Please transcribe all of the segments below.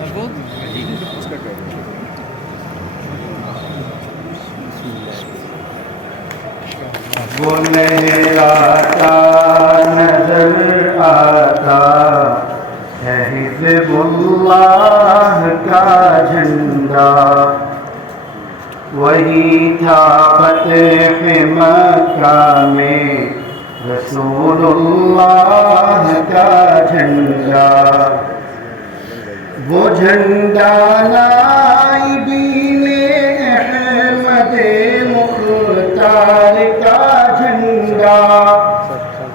وہ لہراتا نظر آتا ہے حزب اللہ کا جھنڈا، وہی تھا فتح مکہ میں رسول اللہ کا جھنڈا، وہ جھنڈا نائبین احمد مختار کا جھنڈا،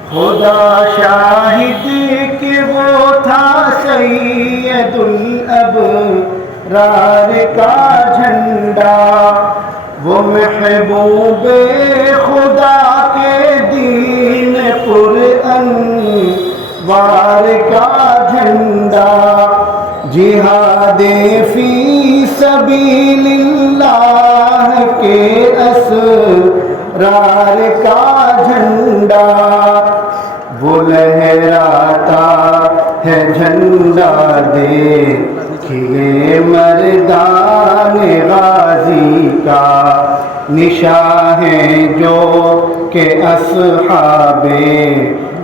خدا شاہد کہ وہ تھا سید الابرار کا جھنڈا، وہ محبوب خدا کے دین پرانوار کا جھنڈا، جہاد فی سبیل اللہ کے اسرار کا جھنڈا، وہ لہراتا ہے جھنڈا دیکھیے مردان غازی کا، نشاں ہے جو کہ اصحاب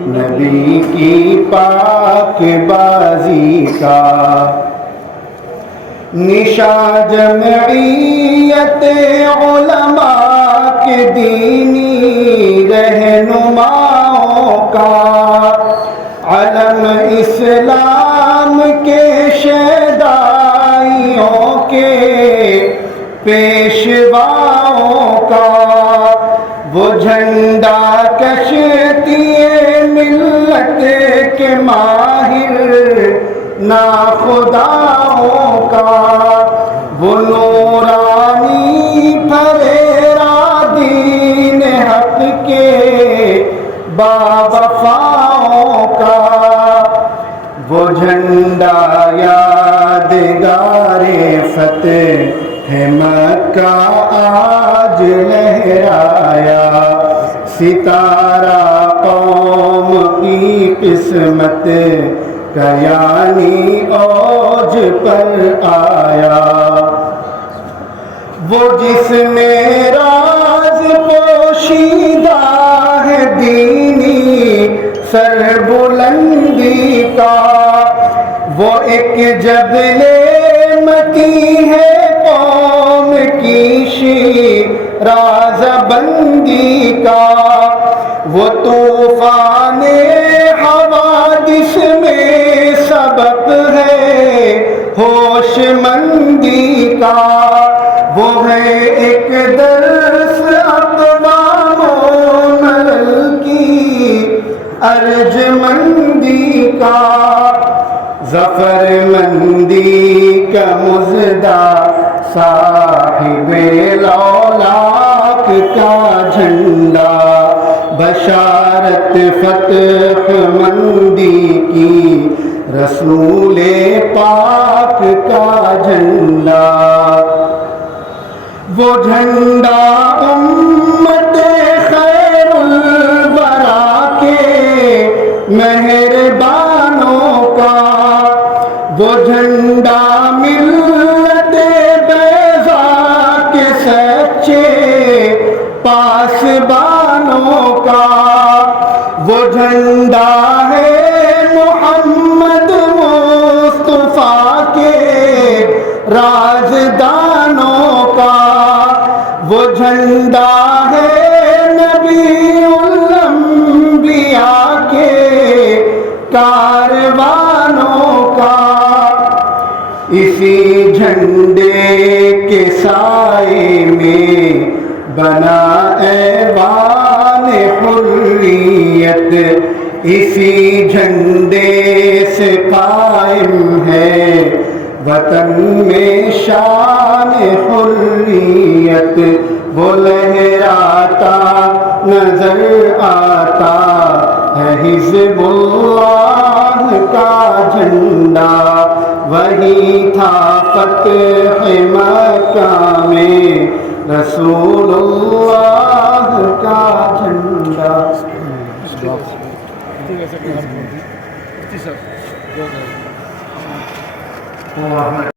نبی کی پاک بازی کا، نشاں جمعیت علماء کے دینی رہنماؤں کا، علم اسلام کے شیدائیوں کے پیشواؤں کا، وہ جھنڈا کشتی ملت کے ماہر ناخداؤں کا، وہ نورانی پھریرا دین حق کے باوفاؤں کا، وہ جھنڈا یادگار فتح مکہ آج لہرایا، ستارہ قوم کی قسمت کا یعنی اوج پر آیا، وہ جس میں راز پوشیدہ ہے دینی سربلندی کا، وہ ایک جبل متی ہے قوم کی شیراز بندی کا، وہ طوفان حوادث میں سبق ہے ہوش مندی کا، وہ ہے ایک درس اقوام و ملل کی ارجمندی کا، ظفر مندی کا مژدہ صاحب لولاک کا جھنڈا، بشارت فتح مندی کی رسول پاک کا جھنڈا، وہ جھنڈا امت خیر الورا کے مہربانوں کا، وہ جھنڈا ملت بیضا کے سچے پاسبانوں کا، وہ جھنڈا ہے محمد مصطفیٰ کے رازدانوں کا، وہ جھنڈا ہے نبی الانبیاء کے کاروانوں کا، اسی جھنڈے کے سائے میں بنا ایوان حریت، اسی جھنڈے سے قائم ہے وطن میں شان حریت، وہ لہراتا نظر آتا ہے حزب اللہ کا جھنڈا، وہی تھا فتح مکہ میں رسول اللہ کا جھنڈا۔ وہ